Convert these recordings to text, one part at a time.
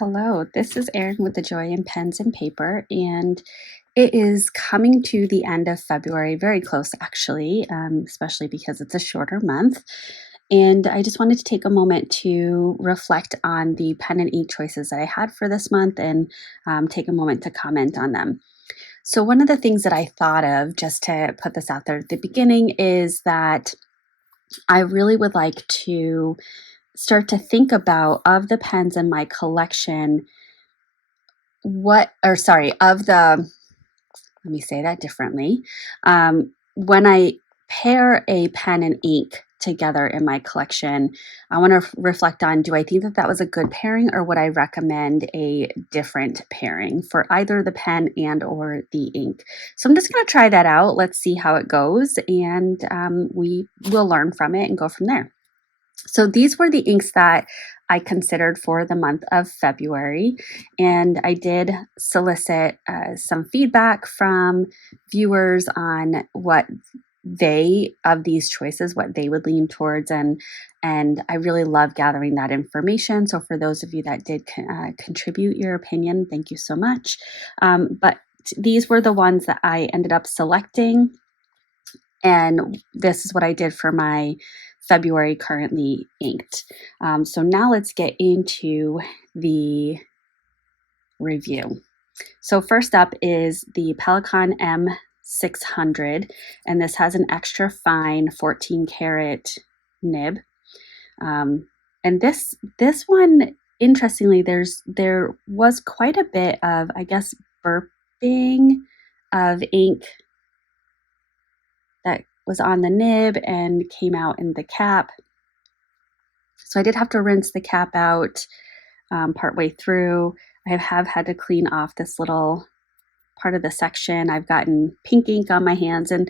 Hello, this is Erin with the Joy in Pens and Paper, and it is coming to the end of February, very close actually, especially because it's a shorter month. And I just wanted to take a moment to reflect on the pen and ink choices that I had for this month and take a moment to comment on them. So, one of the things that I thought of, just to put this out there at the beginning, is that I really would like to start to think about, of the pens in my collection, let me say that differently. When I pair a pen and ink together in my collection, I want to reflect on, do I think that that was a good pairing, or would I recommend a different pairing for either the pen and or the ink? So I'm just going to try that out. Let's see how it goes, and we will learn from it and go from there. So these were the inks that I considered for the month of February, and I did solicit some feedback from viewers on what of these choices, what they would lean towards, and I really love gathering that information. So for those of you that did contribute your opinion, thank you so much. But these were the ones that I ended up selecting, and this is what I did for my February currently inked. So now let's get into the review. So first up is the Pelikan M600, and this has an extra fine 14 karat nib. And this one, interestingly, there was quite a bit of, I guess, burping of ink that was on the nib and came out in the cap. So I did have to rinse the cap out partway through. I have had to clean off this little part of the section. I've gotten pink ink on my hands, and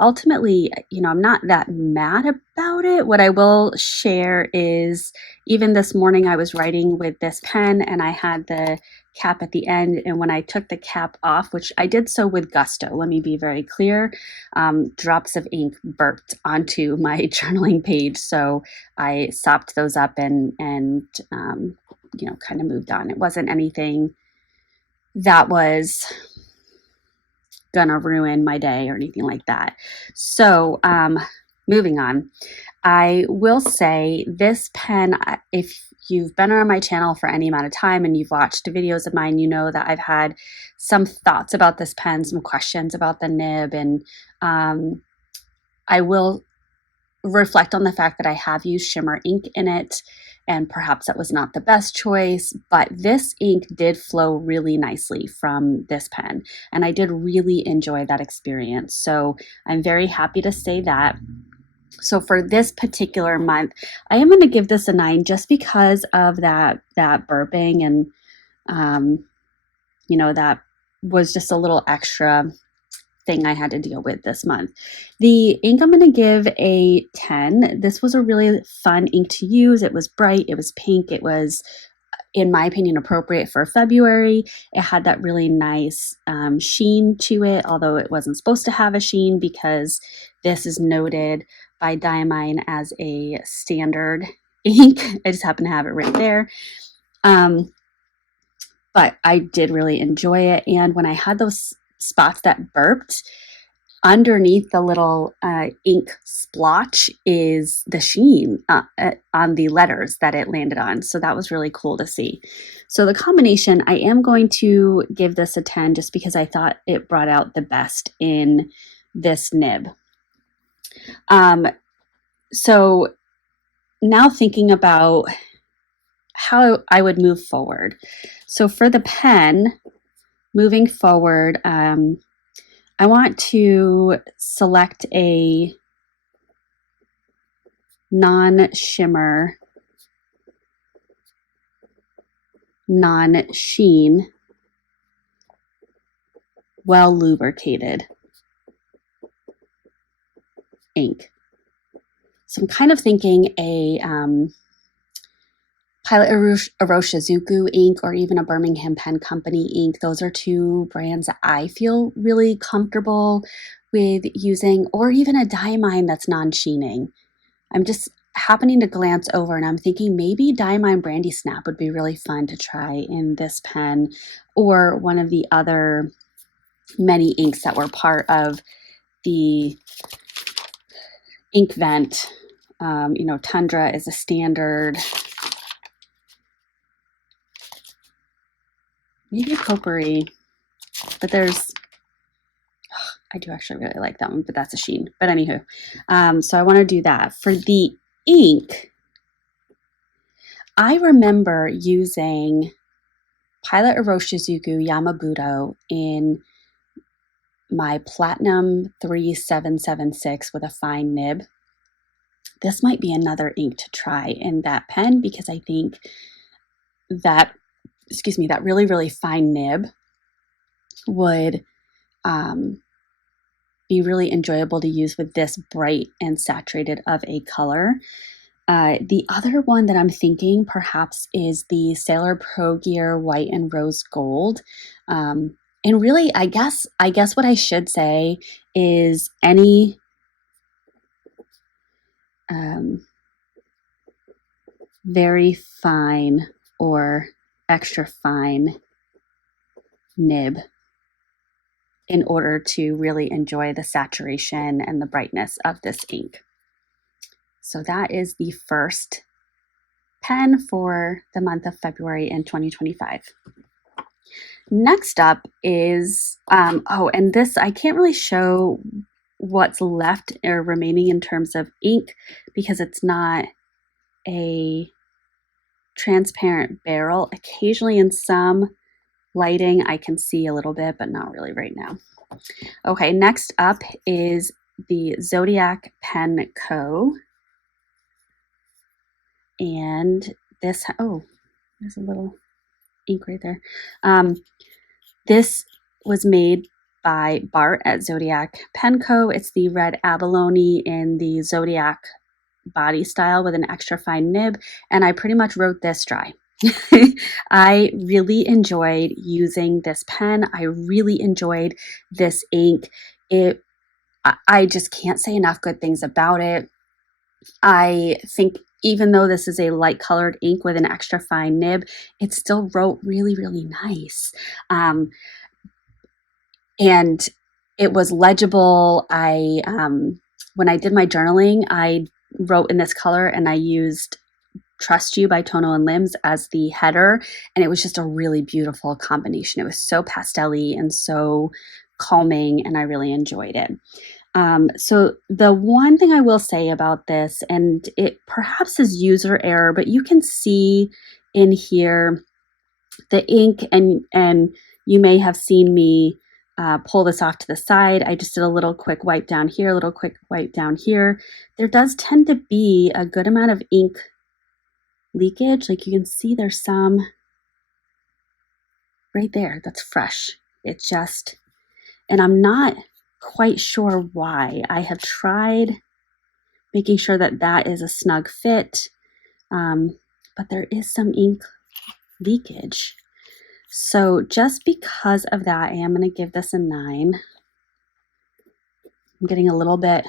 ultimately, I'm not that mad about it. What I will share is, even this morning I was writing with this pen and I had the cap at the end, and when I took the cap off, which I did so with gusto, let me be very clear, drops of ink burped onto my journaling page. So I sopped those up and kind of moved on. It wasn't anything that was gonna ruin my day or anything like that. So moving on, I will say this pen, if you've been on my channel for any amount of time and you've watched videos of mine, you know that I've had some thoughts about this pen, some questions about the nib, and I will reflect on the fact that I have used shimmer ink in it, and perhaps that was not the best choice, but this ink did flow really nicely from this pen, and I did really enjoy that experience. So I'm very happy to say that. So for this particular month, I am going to give this a 9, just because of that burping, and that was just a little extra thing I had to deal with this month. The ink, I'm going to give a 10. This was a really fun ink to use. It was bright, it was pink, it was, in my opinion, appropriate for February. It had that really nice sheen to it, although it wasn't supposed to have a sheen, because this is noted by Diamine as a standard ink. I just happen to have it right there. But I did really enjoy it, and when I had those spots that burped, underneath the little ink splotch is the sheen on the letters that it landed on. So that was really cool to see. So the combination, I am going to give this a 10, just because I thought it brought out the best in this nib. So now thinking about how I would move forward. So for the pen, moving forward, I want to select a non-shimmer, non-sheen, well lubricated ink. So I'm kind of thinking a Pilot Iroshizuku ink, or even a Birmingham Pen Company ink. Those are two brands that I feel really comfortable with using, or even a Diamine that's non-sheening. happening to glance over and I'm thinking maybe Diamine Brandy Snap would be really fun to try in this pen, or one of the other many inks that were part of the Inkvent. Tundra is a standard. Maybe Potpourri, but I do actually really like that one, but that's a sheen. But anywho, so I want to do that. For the ink, I remember using Pilot Iroshizuku Yamabudo in my Platinum 3776 with a fine nib. This might be another ink to try in that pen because I think that, that really, really fine nib would be really enjoyable to use with this bright and saturated of a color. The other one that I'm thinking perhaps is the Sailor Pro Gear White and Rose Gold. And really, I guess what I should say is any very fine or extra fine nib in order to really enjoy the saturation and the brightness of this ink. So that is the first pen for the month of February in 2025. Next up is, and this, I can't really show what's left or remaining in terms of ink because it's not a transparent barrel. Occasionally in some lighting, I can see a little bit, but not really right now. Okay, next up is the Zodiac Pen Co. And this, there's a little ink right there. This was made by Bart at Zodiac Pen Co. It's the red abalone in the Zodiac body style with an extra fine nib, and I pretty much wrote this dry. I really enjoyed using this pen. I really enjoyed this ink. I just can't say enough good things about it. I think even though this is a light colored ink with an extra fine nib, it still wrote really, really nice. And it was legible. When I did my journaling, I wrote in this color and I used Trust You by Tono and Limbs as the header, and it was just a really beautiful combination. It was so pastel-y and so calming, and I really enjoyed it. So the one thing I will say about this, and it perhaps is user error, but you can see in here the ink, and you may have seen me pull this off to the side. I just did a little quick wipe down here, a little quick wipe down here. There does tend to be a good amount of ink leakage. Like you can see there's some right there that's fresh. It just, and I'm not quite sure why. I have tried making sure that that is a snug fit, but there is some ink leakage. So just because of that, I am going to give this a 9. I'm getting a little bit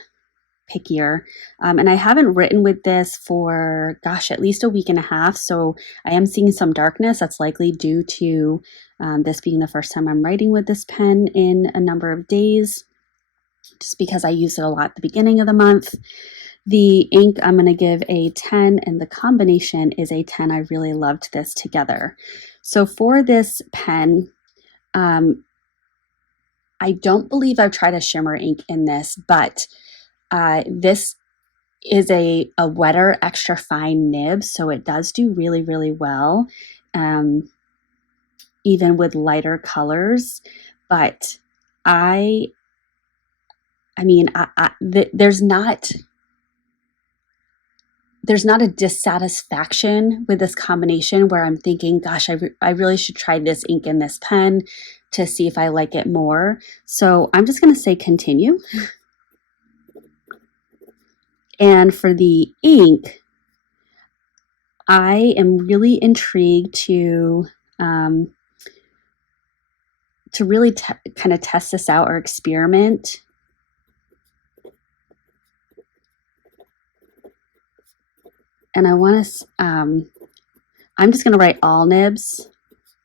pickier. And I haven't written with this for, at least a week and a half. So I am seeing some darkness. That's likely due to this being the first time I'm writing with this pen in a number of days, just because I used it a lot at the beginning of the month. The ink, I'm going to give a 10, and the combination is a 10. I really loved this together. So for this pen, I don't believe I've tried a shimmer ink in this, but this is a wetter, extra fine nib, so it does do really, really well, even with lighter colors. But there's not a dissatisfaction with this combination where I'm thinking, I really should try this ink in this pen to see if I like it more. So I'm just going to say continue. And for the ink, I am really intrigued to really kind of test this out or experiment. And I want to, I'm just going to write all nibs,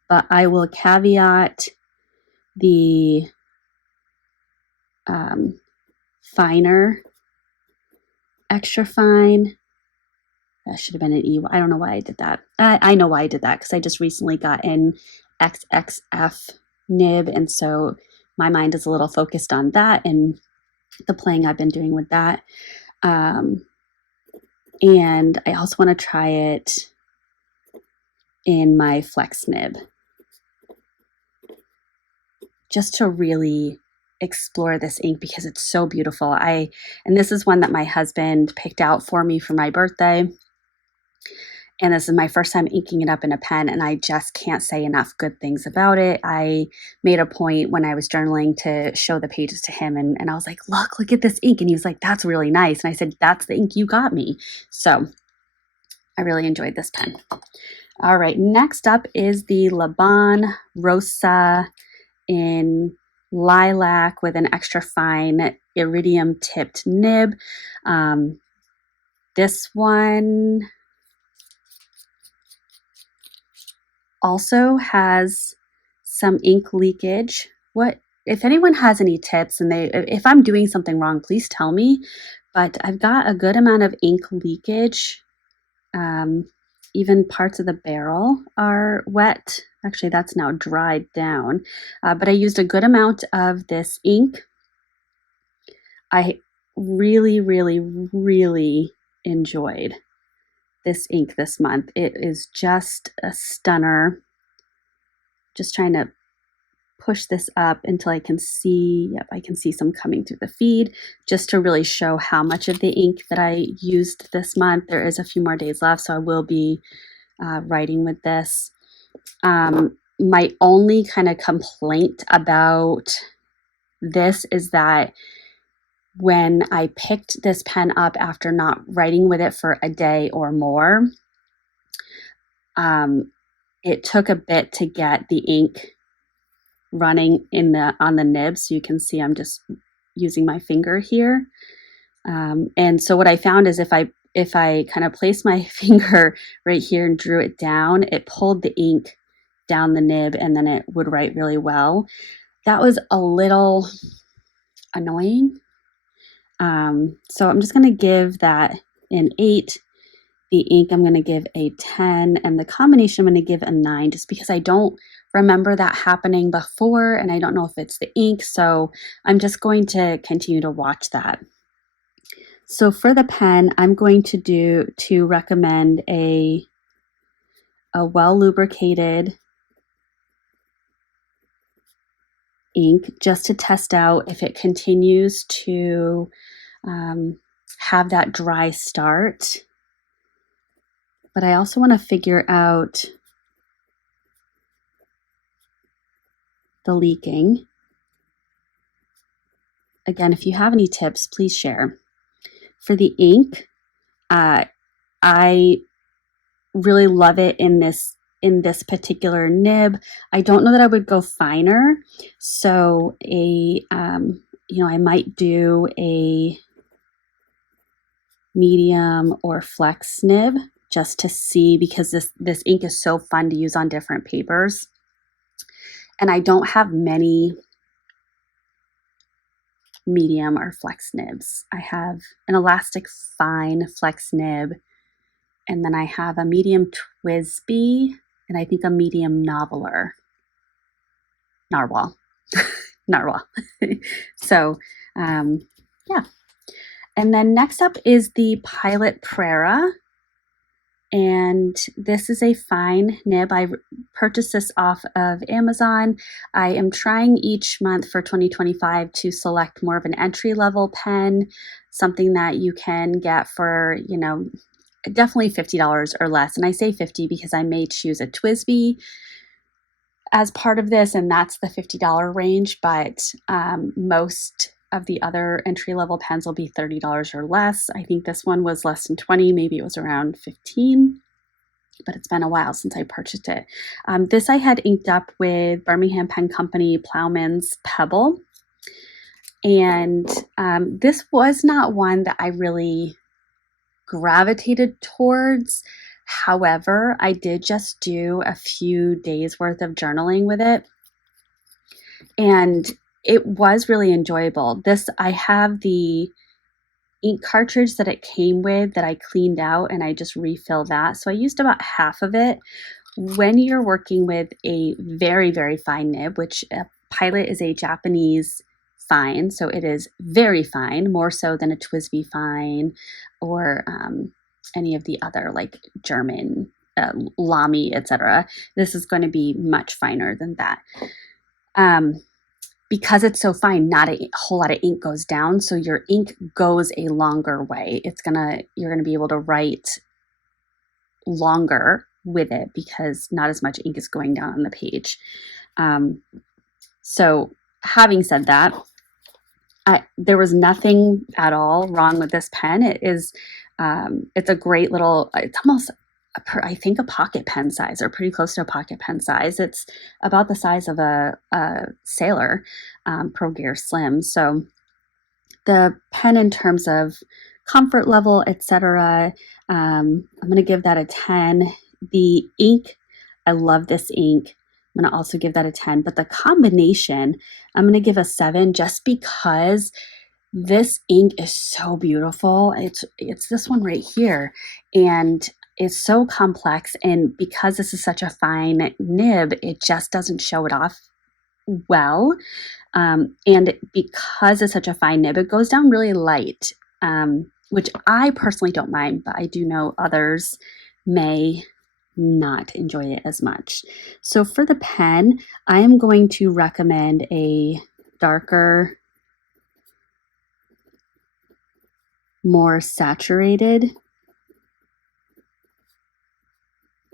but I will caveat the finer, extra fine. That should have been an E. I don't know why I did that. I know why I did that because I just recently got an XXF nib, and so my mind is a little focused on that and the playing I've been doing with that. And I also want to try it in my flex nib just to really explore this ink because it's so beautiful. And this is one that my husband picked out for me for my birthday. And this is my first time inking it up in a pen, and I just can't say enough good things about it. I made a point when I was journaling to show the pages to him, and I was like, look at this ink. And he was like, that's really nice. And I said, that's the ink you got me. So I really enjoyed this pen. All right, next up is the Laban Rosa in lilac with an extra fine iridium tipped nib. This one also has some ink leakage. If anyone has any tips, and if I'm doing something wrong, please tell me. But I've got a good amount of ink leakage. Even parts of the barrel are wet. Actually, that's now dried down. But I used a good amount of this ink. I really, really, really enjoyed this ink this month. It is just a stunner. Just trying to push this up until I can see, I can see some coming through the feed, just to really show how much of the ink that I used this month. There is a few more days left, so I will be writing with this. My only kind of complaint about this is that when I picked this pen up after not writing with it for a day or more, it took a bit to get the ink running on the nib. So you can see I'm just using my finger here. And so what I found is if I kind of placed my finger right here and drew it down, it pulled the ink down the nib and then it would write really well. That was a little annoying. So I'm just going to give that an 8. The ink I'm going to give a 10, and the combination I'm going to give a 9, just because I don't remember that happening before, and I don't know if it's the ink, so I'm just going to continue to watch that. So for the pen, I'm going to recommend a well lubricated ink, just to test out if it continues to have that dry start. But I also want to figure out the leaking. Again, if you have any tips, please share. For the ink, I really love it in this particular nib. I don't know that I would go finer, so I might do a medium or flex nib just to see, because this ink is so fun to use on different papers. And I don't have many medium or flex nibs. I have an elastic fine flex nib, and then I have a medium TWSBI, and I think a medium Narwhal. So, yeah. And then next up is the Pilot Prera. And this is a fine nib. I purchased this off of Amazon. I am trying each month for 2025 to select more of an entry-level pen, something that you can get for, definitely $50 or less. And I say 50 because I may choose a TWSBI as part of this, and that's the $50 range, but most of the other entry-level pens will be $30 or less. I think this one was less than 20, maybe it was around 15, but it's been a while since I purchased it. This I had inked up with Birmingham Pen Company Plowman's Pebble, and this was not one that I really gravitated towards. However, I did just do a few days worth of journaling with it, and it was really enjoyable. I have the ink cartridge that it came with that I cleaned out, and I just refill that. So I used about half of it. When you're working with a very, very fine nib, which a Pilot is a Japanese fine, so it is very fine, more so than a TWSBI fine or any of the other like German Lamy, etc. This is going to be much finer than that. Because it's so fine, not a whole lot of ink goes down, so your ink goes a longer way. You're gonna be able to write longer with it because not as much ink is going down on the page. So having said that, there was nothing at all wrong with this pen. It's a great little, it's almost, I think, a pocket pen size, or pretty close to a pocket pen size. It's about the size of a Sailor Pro Gear Slim. So the pen, in terms of comfort level, etc., I'm going to give that a 10. The ink, I love this ink. I'm going to also give that a 10. But the combination, I'm going to give a 7, just because this ink is so beautiful. It's this one right here, and it's so complex, and because this is such a fine nib, it just doesn't show it off well. And because it's such a fine nib, it goes down really light, which I personally don't mind, but I do know others may not enjoy it as much. So for the pen, I am going to recommend a darker, more saturated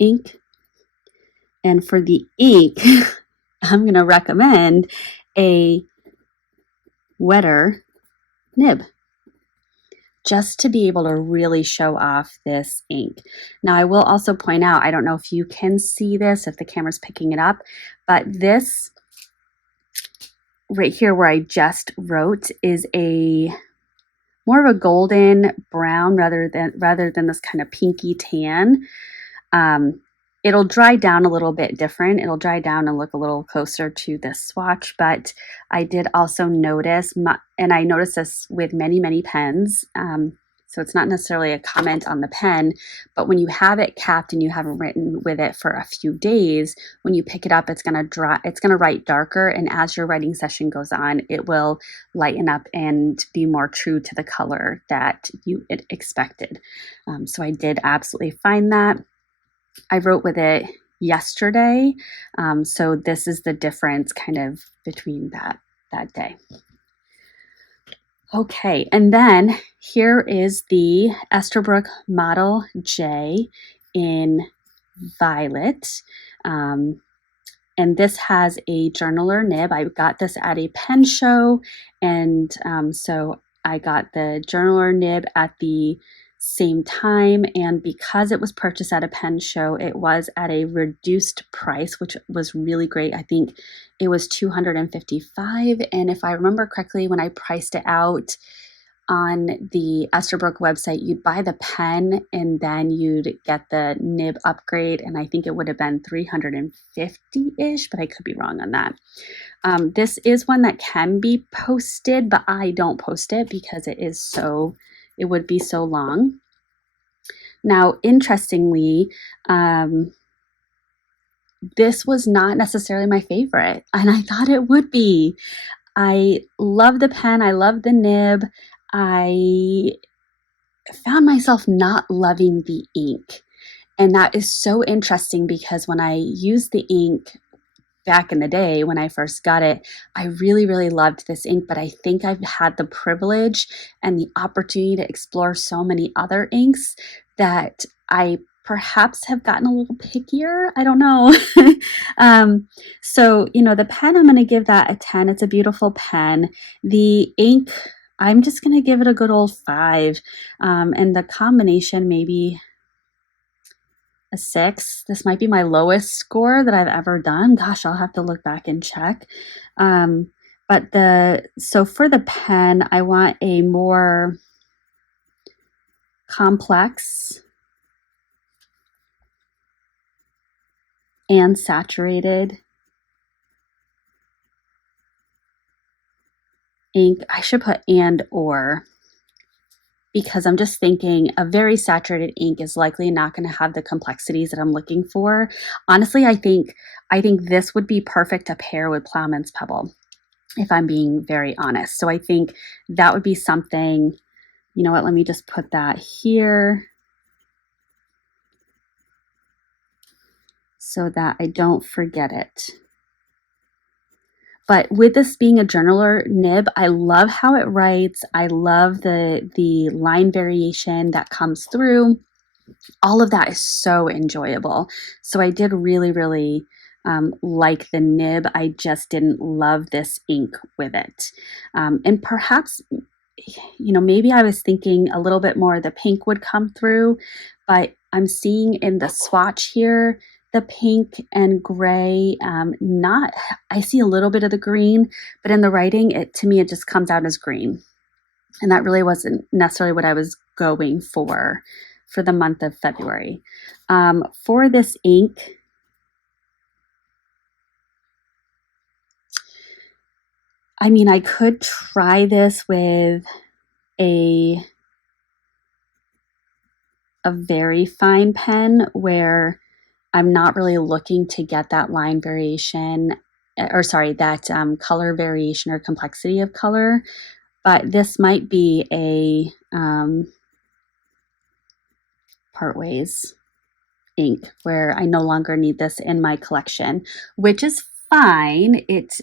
ink. And for the ink, I'm going to recommend a wetter nib, just to be able to really show off this ink. Now, I will also point out, I don't know if you can see this, if the camera's picking it up, but this right here where I just wrote is a more of a golden brown rather than this kind of pinky tan. It'll dry down a little bit different. It'll dry down and look a little closer to this swatch, but I did also notice, and I noticed this with many, many pens, so it's not necessarily a comment on the pen, but when you have it capped and you haven't written with it for a few days, when you pick it up, it's going to write darker, and as your writing session goes on, it will lighten up and be more true to the color that you expected. So I did absolutely find that. I wrote with it yesterday, so this is the difference kind of between that day. Okay, and then here is the Esterbrook Model J in Violet, and this has a journaler nib. I got this at a pen show, and so I got the journaler nib at the same time, and because it was purchased at a pen show, it was at a reduced price, which was really great. I think it was $255, and if I remember correctly, when I priced it out on the Esterbrook website, you'd buy the pen and then you'd get the nib upgrade, and I think it would have been $350-ish, but I could be wrong on that. This is one that can be posted, but I don't post it because it would be so long. Now, interestingly, this was not necessarily my favorite, and I thought it would be. I love the pen, I love the nib. I found myself not loving the ink, and that is so interesting because when I used the ink back in the day when I first got it, I really, really loved this ink, but I think I've had the privilege and the opportunity to explore so many other inks that I perhaps have gotten a little pickier. I don't know. So, the pen, I'm going to give that a 10. It's a beautiful pen. The ink, I'm just going to give it a good old 5. And the combination, maybe a 6. This might be my lowest score that I've ever done. Gosh, I'll have to look back and check. So for the pen, I want a more complex and saturated ink. I should put and or, because I'm just thinking a very saturated ink is likely not going to have the complexities that I'm looking for. Honestly, I think this would be perfect to pair with Plowman's Pebble, if I'm being very honest. So I think that would be something, you know what, let me just put that here so that I don't forget it. But with this being a journaler nib, I love how it writes. I love the line variation that comes through. All of that is so enjoyable. So I did really, really like the nib. I just didn't love this ink with it. And perhaps, you know, maybe I was thinking a little bit more the pink would come through, but I'm seeing in the swatch here, the pink and gray, not, I see a little bit of the green, but in the writing, to me, it just comes out as green. And that really wasn't necessarily what I was going for the month of February. For this ink, I mean, I could try this with a very fine pen where I'm not really looking to get that line variation, or sorry, that color variation or complexity of color. But this might be a part ways ink where I no longer need this in my collection, which is fine. It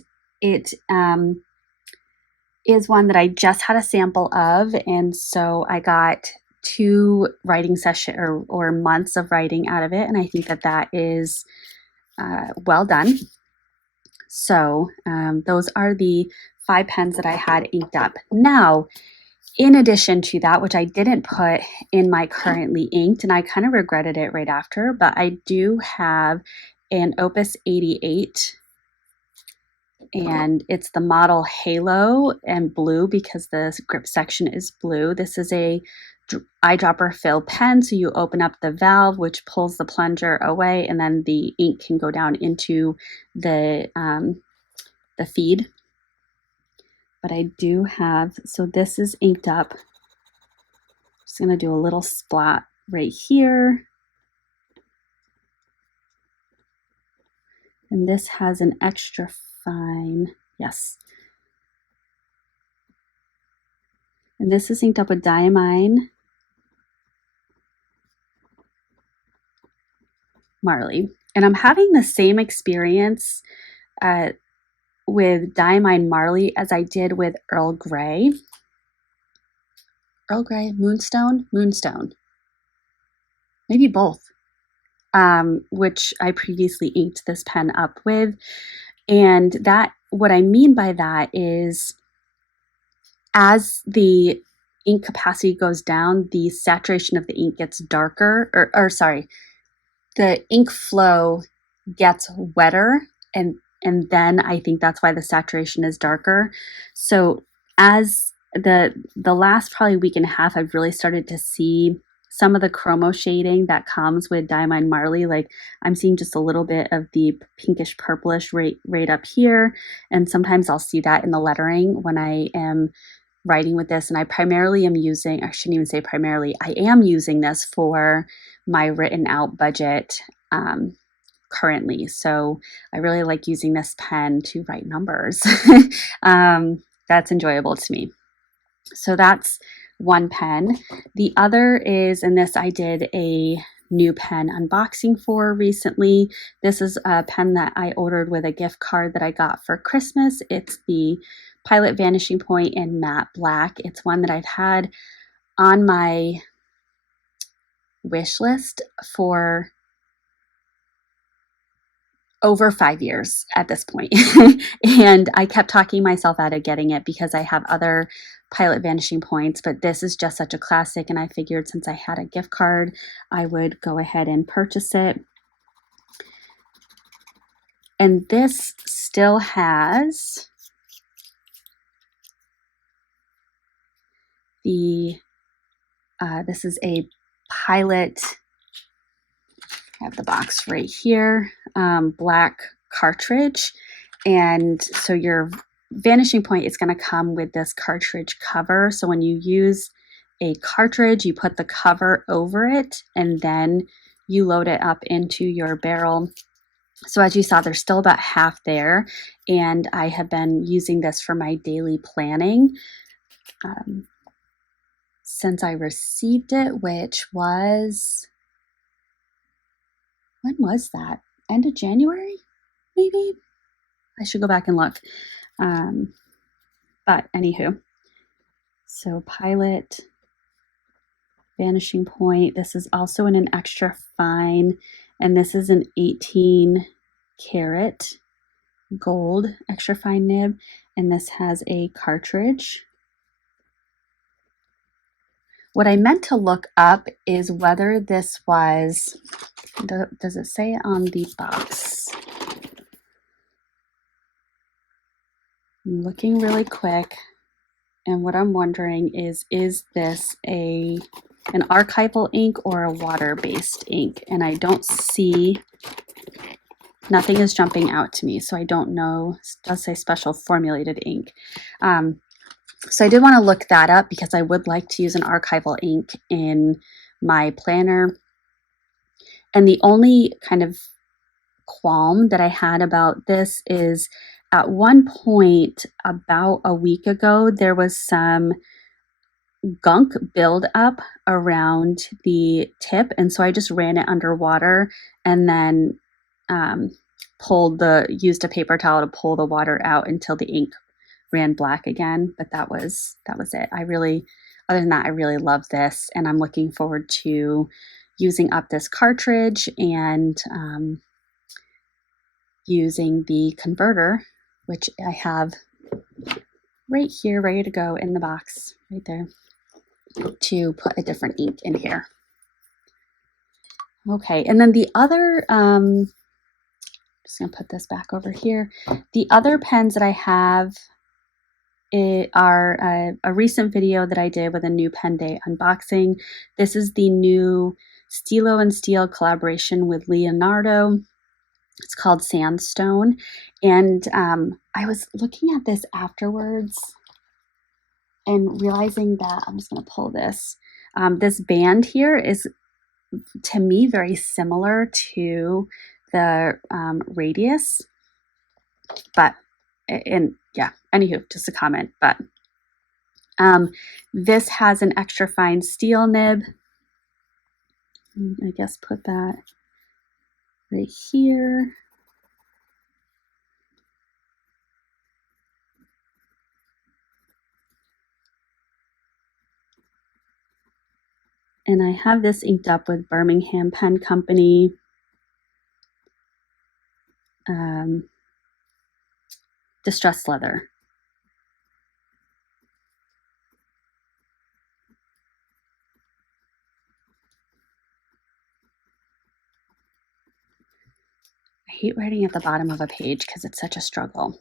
is one that I just had a sample of, and so I got 2 writing session or months of writing out of it, and I think that that is well done. So those are the 5 pens that I had inked up. Now, in addition to that, which I didn't put in my currently inked, and I kind of regretted it right after, but I do have an Opus 88, and it's the model Halo and blue because the grip section is blue. This is a eyedropper fill pen, so you open up the valve, which pulls the plunger away, and then the ink can go down into the feed. But I do have, so this is inked up. Just gonna do a little splat right here. And this has an extra fine, yes. And this is inked up with Diamine Marley. And I'm having the same experience with Diamine Marley as I did with Earl Grey. Earl Grey, Moonstone? Moonstone. Maybe both. Which I previously inked this pen up with. And that, what I mean by that is as the ink capacity goes down, the saturation of the ink gets darker, or sorry, the ink flow gets wetter, and then I think that's why the saturation is darker. So as the last probably week and a half, I've really started to see some of the chromo shading that comes with Diamine Marley. Like I'm seeing just a little bit of the pinkish purplish right up here, and sometimes I'll see that in the lettering when I am writing with this. And I primarily am using, I shouldn't even say primarily, I am using this for my written out budget currently. So I really like using this pen to write numbers. That's enjoyable to me. So that's one pen. The other is, and this I did a new pen unboxing for recently. This is a pen that I ordered with a gift card that I got for Christmas. It's the Pilot Vanishing Point in matte black. It's one that I've had on my wish list for over 5 years at this point. And I kept talking myself out of getting it because I have other Pilot Vanishing Points, but this is just such a classic, and I figured since I had a gift card, I would go ahead and purchase it. And this still has the This is a Pilot, I have the box right here, black cartridge. And so your vanishing point is going to come with this cartridge cover. So when you use a cartridge, you put the cover over it and then you load it up into your barrel. So as you saw, there's still about half there, and I have been using this for my daily planning since I received it, which was, when was that? End of January, maybe? I should go back and look. But anywho, so Pilot, vanishing point. This is also in an extra fine, and this is an 18 karat gold extra fine nib, and this has a cartridge. What I meant to look up is whether this was, does it say on the box? I'm looking really quick, and what I'm wondering is this an archival ink or a water-based ink? And I don't see, nothing is jumping out to me, so I don't know. It does say special formulated ink. So I did want to look that up because I would like to use an archival ink in my planner. And the only kind of qualm that I had about this is at one point about a week ago, there was some gunk buildup around the tip. And so I just ran it underwater and then used a paper towel to pull the water out until the ink ran black again. But that was it. Other than that, I really love this, and I'm looking forward to using up this cartridge and using the converter, which I have right here, ready to go in the box, right there, to put a different ink in here. Okay, and then the other, just gonna put this back over here. The other pens that I have are a recent video that I did with a new pen day unboxing. This is the new Stilo and Steel collaboration with Leonardo. It's called Sandstone. And I was looking at this afterwards and realizing that, I'm just going to pull this. This band here is, to me, very similar to the Radius. But, and yeah, anywho, just a comment. But this has an extra fine steel nib. I guess put that right here. And I have this inked up with Birmingham Pen Company. Distressed leather. I hate writing at the bottom of a page because it's such a struggle.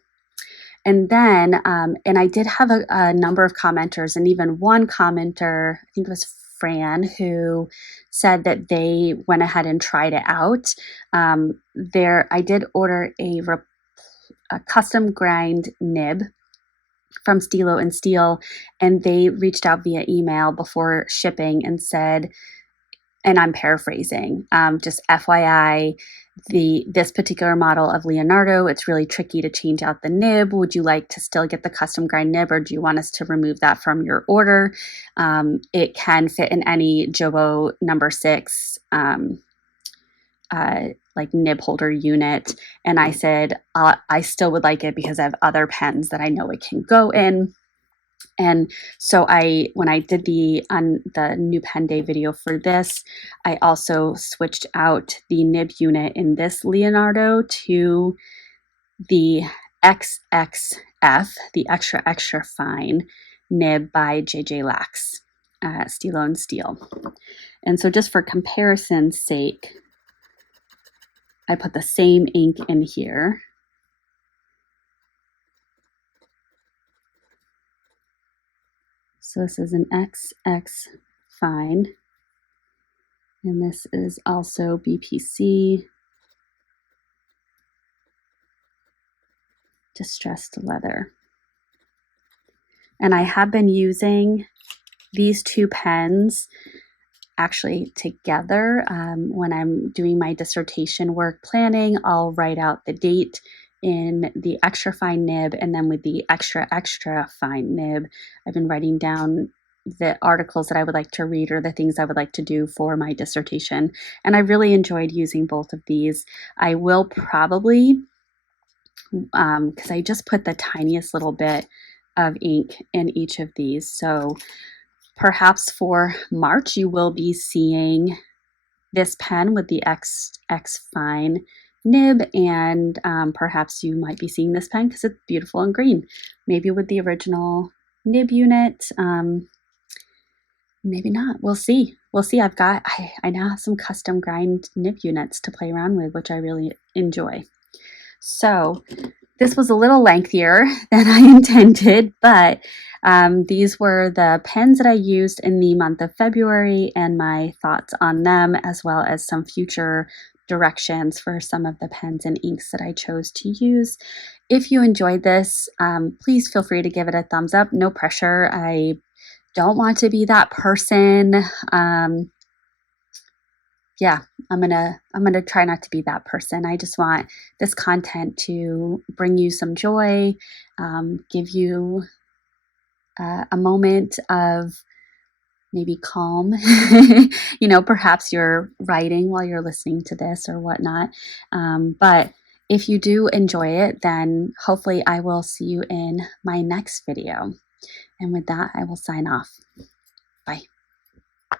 And then, and I did have a number of commenters, and even one commenter, I think it was Fran, who said that they went ahead and tried it out. I did order a custom grind nib from Stilo and Steel, and they reached out via email before shipping and said, and I'm paraphrasing, just FYI, this particular model of Leonardo, it's really tricky to change out the nib. Would you like to still get the custom grind nib, or do you want us to remove that from your order? It can fit in any Jowo number 6 like nib holder unit. And I said, I still would like it because I have other pens that I know it can go in. And so when I did the new pen day video for this, I also switched out the nib unit in this Leonardo to the XXF, the extra extra fine nib by JJ Lax, Stilo and Steel. And so just for comparison's sake, I put the same ink in here. So this is an XX Fine. And this is also BPC, Distressed Leather. And I have been using these two pens actually together. When I'm doing my dissertation work planning, I'll write out the date in the extra fine nib, and then with the extra fine nib, I've been writing down the articles that I would like to read or the things I would like to do for my dissertation. And I really enjoyed using both of these. I will probably, because I just put the tiniest little bit of ink in each of these. So perhaps for March, you will be seeing this pen with the X fine nib, and perhaps you might be seeing this pen because it's beautiful and green. Maybe with the original nib unit, maybe not. We'll see. We'll see. I now have some custom grind nib units to play around with, which I really enjoy. So this was a little lengthier than I intended, but these were the pens that I used in the month of February and my thoughts on them, as well as some future directions for some of the pens and inks that I chose to use. If you enjoyed this, please feel free to give it a thumbs up. No pressure. I don't want to be that person. Yeah, I'm gonna try not to be that person. I just want this content to bring you some joy, give you a moment of maybe calm. Perhaps you're writing while you're listening to this or whatnot. But if you do enjoy it, then hopefully I will see you in my next video. And with that, I will sign off.